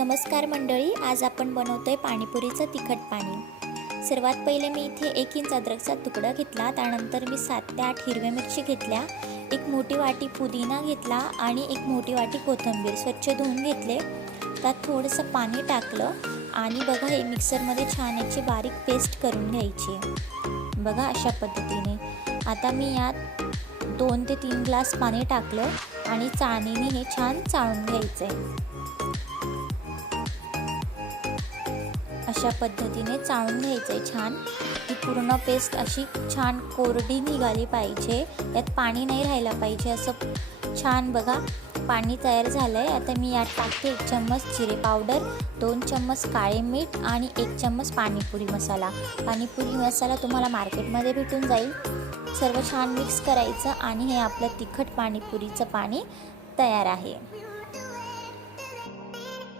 नमस्कार मंडळी आज आपण बनवतोय पाणीपुरीचं तिखट पाणी. सर्वात पहिले मी इथे एक इंच अद्रकचा तुकडा घेतला त्यानंतर मी सात ते आठ हिरव्या मिरची घेतल्या एक मोठी वाटी पुदिना घेतला आणि एक मोठी वाटी कोथिंबीर स्वच्छ धुवून घेतले. त्यात थोडंसं पाणी टाकलं आणि बघा हे मिक्सरमध्ये छान याची बारीक पेस्ट करून घ्यायची. आहे. बघा अशा पद्धतीने. आता मी यात दोन ते तीन ग्लास पाणी टाकलं आणि चाळणीने हे छान चाळून घ्यायचं आहे अशा पद्धतीने चाळून घ्यायचं आहे छान. ती पूर्ण पेस्ट अशी छान कोरडी निघाली पाहिजे. यात पाणी नाही राहायला पाहिजे. असं छान बघा पाणी तयार झालं आहे आता मी यात टाकते एक चम्मच जिरे पावडर दोन चम्मच काळे मीठ आणि एक चम्मच पाणीपुरी मसाला. पाणीपुरी मसाला तुम्हाला मार्केटमध्ये भेटून जाईल. सर्व छान मिक्स करायचं आणि हे आपलं तिखट पाणीपुरीचं पाणी तयार आहे.